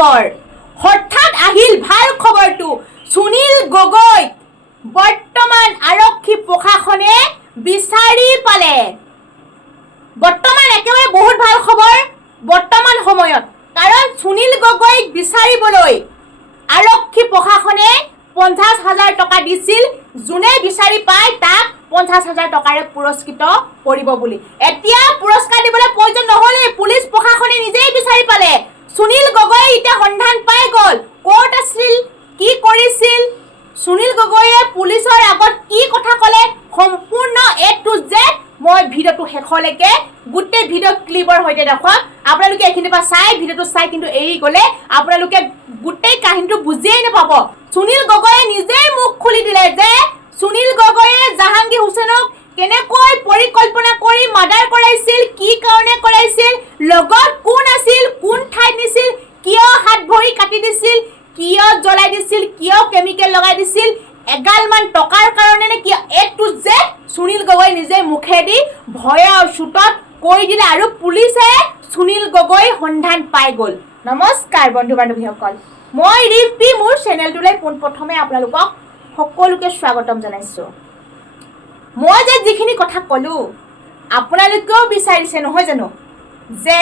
খবৰ হঠাৎ আহিল ভাল খবৰটো সুনীল গগৈ বৰ্তমান আৰক্ষী প্ৰশাসনে বিচাৰি পালে বৰ্তমান একেবাৰে বহুত ভাল খবৰ বৰ্তমান সময়ত কাৰণ সুনীল গগৈক বিচাৰিবলৈ আৰক্ষী প্ৰশাসনে 50,000 টকা দিছিল যোনে বিচাৰি পায় তাক 50,000 টকাৰে পুৰস্কৃত কৰিব বুলি এতিয়া পুৰস্কাৰ দিবলৈ প্ৰয়োজন নহলে পুলিচ প্ৰশাসনে নিজেই বিচাৰি পালে সুনীল গগৈ এটা সন্ধান পাই গল কোৰ্ট আছিল কি কৰিছিল সুনীল গগৈয়ে পুলিচৰ আগত কি কথা ক'লে সম্পূৰ্ণ এ টু জেড মই ভিডিওটো শেষলৈকে গোটেই ভিডিও ক্লিপৰ হৈতে দেখুৱাম আপোনালোকে এখিনি পা চাই ভিডিওটো চাই কিন্তু এৰি গলে আপোনালোকে গোটেই কাহিনীটো বুজিয়েই নাপাব সুনীল গগৈয়ে নিজেই মুখ খুলি দিলে যে সুনীল গগৈয়ে জাহাংগীৰ হুছেইনক কেনেকৈ পৰিকল্পনা কৰি মাৰ্ডাৰ কৰাইছিল কি কাৰণে কৰাইছিল লগত কোন আছিল কোন ঠাইত নিছিল কিয় হাত ভৰি কাটি দিছিল কিয় জ্বলাই দিছিল কিয় কেমিকেল লগাই দিছিল এগালমান টকাৰ কাৰণে নে কিয় এ টু জেড সুনীল গগৈ নিজে মুখেদি ভয়ৰ ছুটত কৈ দিলে আৰু পুলিচে সুনীল গগৈ সন্ধান পাই গল নমস্কাৰ বন্ধু বান্ধৱীসকল মই ৰিম্পি মোৰ চেনেলটোলৈ পোনপ্ৰথমে আপোনালোকক সকলোকে স্বাগতম জনাইছো মই যে যিখিনি কথা ক'লো আপোনালোকেও বিচাৰিছে নহয় জানো যে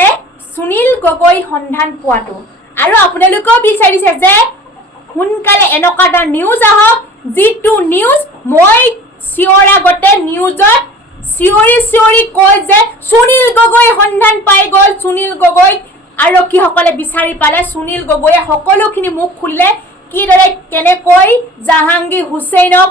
সুনীল গগৈ সন্ধান পোৱাটো আৰু আপোনালোকেও বিচাৰিছে যে সোনকালে এনেকুৱা এটা নিউজ আহক যিটো নিউজ মই চিঞৰ আগতে নিউজত চিঞৰি কয় যে সুনীল গগৈ সন্ধান পাই গ'ল সুনীল গগৈ আৰক্ষীসকলে বিচাৰি পালে সুনীল গগৈয়ে সকলোখিনি মুখ খুলিলে কিদৰে কেনেকৈ জাহাংগীৰ হুছেইনক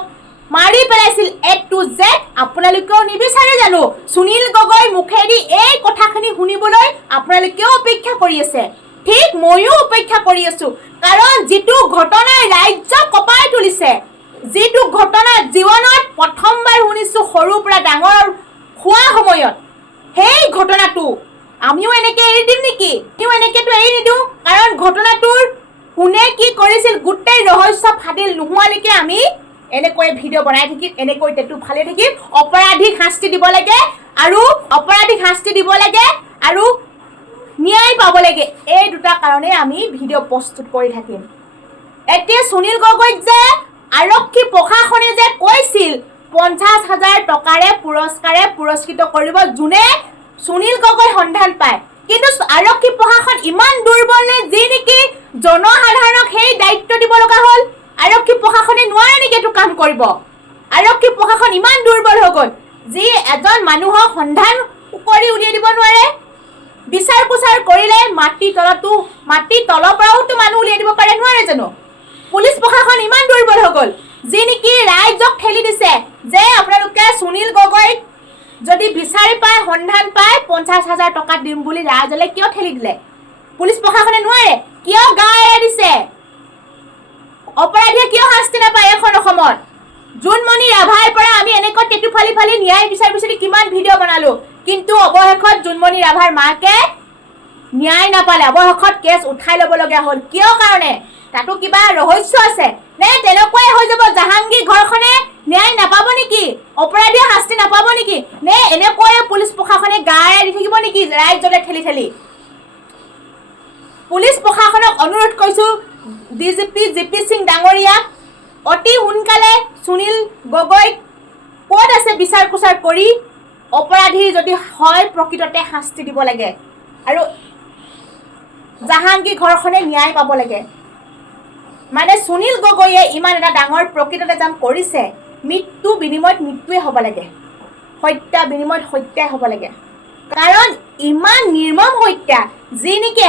মাৰি পেলাইছিল এ টু জেড আপোনালোকেও নিবিচাৰে জানো সুনীল গগৈ মুখেদি এই কথাখিনি শুনিবলৈ আপোনালোকেও অপেক্ষা কৰি আছে ঠিক ময়ো অপেক্ষা কৰি আছো কাৰণ যিটো ঘটনাই ৰাজ্য কঁপাই তুলিছে যিটো ঘটনা জীৱনত প্ৰথমবাৰ শুনিছো সৰুৰ পৰা ডাঙৰ হোৱা সময়ত সেই ঘটনাটো আমিও এনেকৈ এৰি দিম নেকি আমিও এনেকৈতো এৰি নিদিওঁ কাৰণ ঘটনাটোৰ কোনে কি কৰিছিল গোটেই ৰহস্য ফাদিল নোহোৱালৈকে আমি এনেকৈ ভিডিও বনাই থাকিম এনেকৈ টেটু ফালি থাকিম অপৰাধীক শাস্তি দিব লাগে আৰু ন্যায় পাব লাগে এই দুটা কাৰণে আমি ভিডিও প্ৰস্তুত কৰি থাকিম এতিয়া সুনীল গগৈক যে আৰক্ষী প্ৰশাসনে যে কৈছিল 50,000 টকাৰে পুৰস্কাৰে পুৰস্কৃত কৰিব যোনে সুনীল গগৈ সন্ধান পায় কিন্তু আৰক্ষী প্ৰশাসন ইমান দুৰ্বল নে যি নেকি জনসাধাৰণক সেই দায়িত্ব দিব লগা হ'ল আৰক্ষী প্ৰশাসনে নোৱাৰে নেকি এইটো কাম কৰিব আৰক্ষী প্ৰশাসন ইমান দুৰ্বল হৈ গ'ল যি এজন মানুহক সন্ধান কৰি উলিয়াই দিব নোৱাৰে বিচাৰ কুচাৰ কৰিলে মাটি তলৰ পৰাওতো মানুহ উলিয়াই দিব পাৰে নোৱাৰে জানো পুলিচ প্ৰশাসন ইমান দুৰ্বল হৈ গ'ল যি নেকি ৰাইজক ঠেলি দিছে যে আপোনালোকে সুনীল গগৈক যদি বিচাৰি পায় সন্ধান পায় 50,000 টকা দিম বুলি ৰাইজলৈ কিয় ঠেলি দিলে পুলিচ প্ৰশাসনে নোৱাৰে কিয় গাঁও এৰি দিছে অপৰাধীয়ে কিয় শাস্তি নাপায় এখন অসমত জোনমণি ৰাভাৰ পৰা আমি এনেকৈ টেটু ফালি ন্যায় বিচাৰি কিমান ভিডিও বনালো কিন্তু অৱশেষত জোনমণি ৰাভাৰ মাকে ন্যায় নাপালে অৱশেষত কেছ উঠাই ল'বলগীয়া হ'ল কিয় কাৰণে তাতো কিবা ৰহস্য আছে নে তেনেকুৱাই হৈ যাব জাহাংগীৰ ঘৰখনে ন্যায় নাপাব নেকি অপৰাধীয়ে শাস্তি নাপাব নেকি নে এনেকৈ পুলিচ প্ৰশাসনে গায়ে দি থাকিব নেকি ৰাইজলৈ ঠেলি পুলিচ প্ৰশাসনক অনুৰোধ কৰিছো ডিজিপি জিপি সিং ডাঙৰীয়াক অতি সোনকালে সুনীল গগৈক ক'ত আছে বিচাৰ কুচাৰ কৰি অপৰাধী যদি হয় প্ৰকৃততে শাস্তি দিব লাগে আৰু জাহাংগীৰ ঘৰখনে ন্যায় পাব লাগে মানে সুনীল গগৈয়ে ইমান এটা ডাঙৰ প্ৰকৃততে যাম কৰিছে মৃত্যু বিনিময়ত মৃত্যুৱে হ'ব লাগে হত্যা বিনিময়ত হত্যাই হ'ব লাগে কাৰণ ইমান নিৰ্মম হত্যা যি নেকি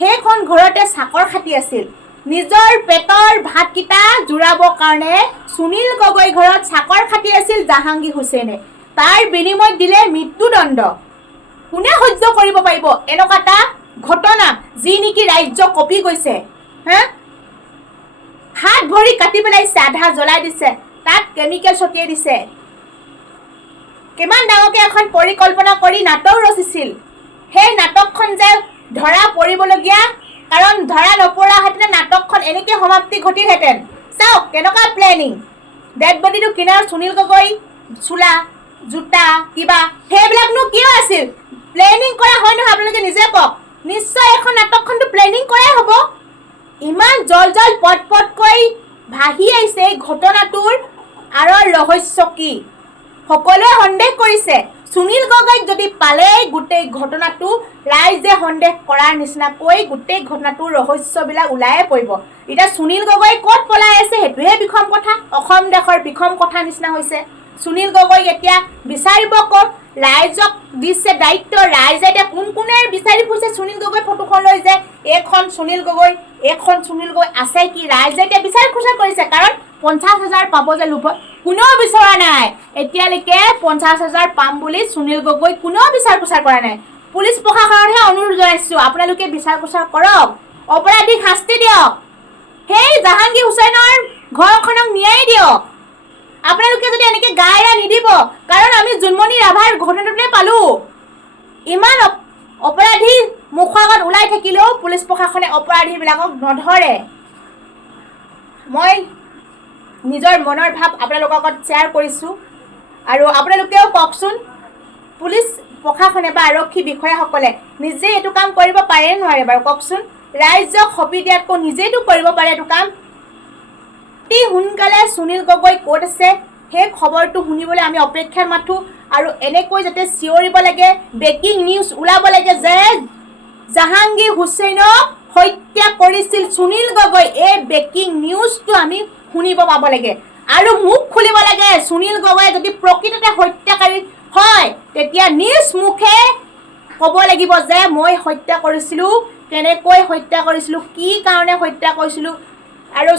সেইখন ঘৰতে চাকৰ খাটি আছিল নিজৰ পেটৰ ভাতকেইটা জোৰাবৰ কাৰণে সুনীল গগৈ ঘৰত চাকৰ খাটি আছিল জাহাংগীৰ হুছেইনে তাৰ বিনিময়ত দিলে মৃত্যুদণ্ড কোনে সহ্য কৰিব পাৰিব এনেকুৱা এটা ঘটনা যি নেকি ৰাজ্য কঁপি গৈছে হাত ভৰি কাটি পেলাইছে আধা জ্বলাই দিছে তাত কেমিকেল ছটিয়াই দিছে কিমান ডাঙৰকৈ এখন পৰিকল্পনা কৰি নাটক ৰচিছিল সেই নাটকখন যে ধৰা পৰিবলগীয়া কাৰণ ধৰা নপৰাহেঁতেন নাটকখন এনেকৈ সমাপ্তি ঘটিলহেঁতেন চাওক কেনেকুৱা প্লেনিং ডেড বডিটো কিনাৰত সুনীল গগৈ চোলা জোতা কিবা সেইবিলাকনো কিয় আছিল প্লেনিং কৰা হয় নহয় আপোনালোকে নিজে কওক নিশ্চয় এখন নাটকখনটো প্লেনিং কৰাই হ'ব ইমান জল জল পটকৈ ভাহি আহিছে এই ঘটনাটোৰ আঁৰৰ ৰহস্য কি সকলোৱে সন্দেহ কৰিছে সুনীল গগৈক যদি পালে গোটেই ঘটনাটো ৰাইজে সন্দেহ কৰাৰ নিচিনাকৈ গোটেই ঘটনাটোৰ ৰহস্যবিলাক ওলায়ে পৰিব এতিয়া সুনীল গগৈ ক'ত পলাই আছে সেইটোহে বিষম কথা অসম দেশৰ বিষম কথা নিচিনা হৈছে সুনীল গগৈ এতিয়া বিচাৰিব ক'ত ৰাইজক দিছে দায়িত্ব ৰাইজে এতিয়া কোনে বিচাৰি ফুৰিছে সুনীল গগৈ ফটোখন লৈ যে এইখন সুনীল গগৈ আছে কি ৰাইজে এতিয়া বিচাৰ খোচাৰ কৰিছে কাৰণ 50,000 পাব যে লোভ কোনেও বিচৰা নাই এতিয়ালৈকে 50,000 পাম বুলি সুনীল গগৈ কোনেও বিচাৰ খোচাৰ কৰা নাই পুলিচ প্ৰশাসনৰহে অনুৰোধ জনাইছো আপোনালোকে বিচাৰ খোচাৰ কৰক অপৰাধীক শাস্তি দিয়ক সেই জাহাংগীৰ হুছেইনৰ ঘৰখনক ন্যায় দিয়ক আপোনালোকে যদি এনেকৈ গায়ৰা নিদিব কাৰণ আমি জুনমণি ৰাভাৰ ঘটনাটোতে পালো ইমান অপৰাধী মুখৰ আগত ওলাই থাকিলেও পুলিচ প্ৰশাসনে অপৰাধীবিলাকক নধৰে মই নিজৰ মনৰ ভাৱ আপোনালোকৰ লগত শ্বেয়াৰ কৰিছোঁ আৰু আপোনালোকেও কওকচোন পুলিচ প্ৰশাসনে বা আৰক্ষী বিষয়াসকলে নিজে এইটো কাম কৰিব পাৰে নোৱাৰে বাৰু কওকচোন ৰাইজক সপি দিয়াতকৈ নিজেইতো কৰিব পাৰে এইটো কাম অতি সোনকালে সুনীল গগৈ ক'ত আছে সেই খবৰটো শুনিবলৈ আমি অপেক্ষাত মাথোঁ আৰু এনেকৈ যাতে চিঞৰিব লাগে ব্ৰেকিং নিউজ ওলাব লাগে যে জাহাংগীৰ হুছেইনক হত্যা কৰিছিল সুনীল গগৈ এই ব্ৰেকিং নিউজটো আমি শুনিব পাব লাগে আৰু মুখ খুলিব লাগে সুনীল গগৈ যদি প্ৰকৃততে হত্যাকাৰী হয় তেতিয়া নিজ মুখে ক'ব লাগিব যে মই হত্যা কৰিছিলোঁ কেনেকৈ হত্যা কৰিছিলোঁ কি কাৰণে হত্যা কৰিছিলোঁ আৰু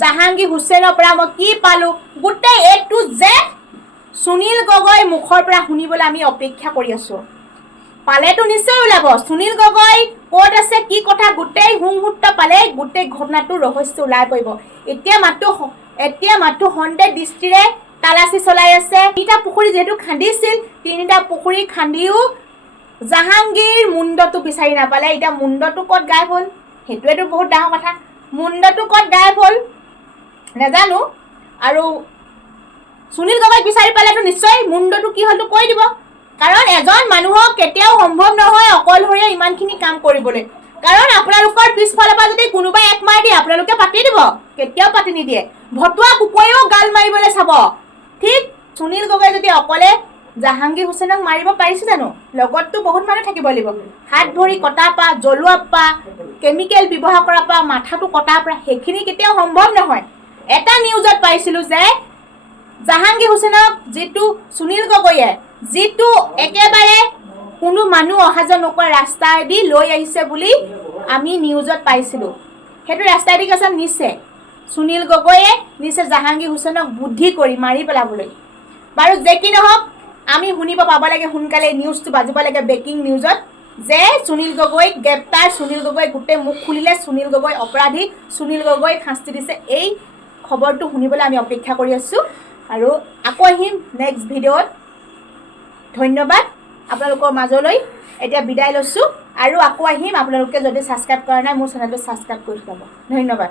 জাহাংগীৰ হুছেইনৰ পৰা মই কি পালোঁ গোটেই A to Z Sunil Gogoi মুখৰ পৰা শুনিবলৈ আমি অপেক্ষা কৰি আছোঁ পালেতো নিশ্চয় ওলাব সুনীল গগৈ ক'ত আছে কি কথা গোটেই মুহূৰ্ত পালে গোটেই ঘটনাটোৰ ৰহস্য ওলাই পৰিব এতিয়া মাত্ৰ সন্দেহ দৃষ্টিৰে তালাচী চলাই আছে তিনিটা পুখুৰী যিহেতু খান্দিছিল তিনিটা পুখুৰী খান্দিও জাহাংগীৰ মুণ্ডটো বিচাৰি নাপালে এতিয়া মুণ্ডটো ক'ত গায়ব হ'ল সেইটোৱেতো বহুত ডাঙৰ কথা মুণ্ডটো ক'ত গায়ব হ'ল নাজানো আৰু সুনীল গগৈক বিচাৰি পালেতো নিশ্চয় মুণ্ডটো কি হ'লতো কৈ দিব কাৰণ এজন মানুহক কেতিয়াও সম্ভৱ নহয় অকলশৰীয়া ইমানখিনি কাম কৰিবলৈ কাৰণ আপোনালোকৰ পিছফালৰ পৰা যদি কোনোবাই এক মাৰ দিয়ে আপোনালোকে পাতি দিব কেতিয়াও পাতি নিদিয়ে ভতুৱা কুকুৰেও গাল মাৰিবলৈ চাব ঠিক সুনীল গগৈ যদি অকলে জাহাংগীৰ হুছেইনক মাৰিব পাৰিছে জানো লগততো বহুত মানুহ থাকিব লাগিব হাত ভৰি কটাৰ পৰা জ্বলোৱাৰ পৰা কেমিকেল ব্যৱহাৰ কৰাৰ পৰা মাথাটো কটাৰ পৰা সেইখিনি কেতিয়াও সম্ভৱ নহয় এটা নিউজত পাইছিলোঁ যে জাহাংগীৰ হুছেইনক যিটো সুনীল গগৈয়ে যিটো একেবাৰে কোনো মানুহ অহা যোৱা নকৰা ৰাস্তাইদি লৈ আহিছে বুলি আমি নিউজত পাইছিলোঁ সেইটো ৰাস্তাইদি কৈছে নিছে সুনীল গগৈয়ে নিছে জাহাংগীৰ হুছেইনক বুদ্ধি কৰি মাৰি পেলাবলৈ বাৰু যে কি নহওক আমি শুনিব পাব লাগে সোনকালে নিউজটো বাজিব লাগে ব্ৰেকিং নিউজত যে সুনীল গগৈক গ্ৰেপ্তাৰ সুনীল গগৈ গোটেই মুখ খুলিলে সুনীল গগৈ অপৰাধী সুনীল গগৈক শাস্তি দিছে এই খবৰটো শুনিবলৈ আমি অপেক্ষা কৰি আছোঁ আৰু আকৌ আহিম নেক্সট ভিডিঅ'ত ধন্যবাদ আপোনালোকৰ মাজলৈ এতিয়া বিদায় লৈছোঁ আৰু আকৌ আহিম আপোনালোকে যদি ছাবস্ক্ৰাইব কৰা নাই মোৰ চেনেলটো ছাবস্ক্ৰাইব কৰি থ'ব ধন্যবাদ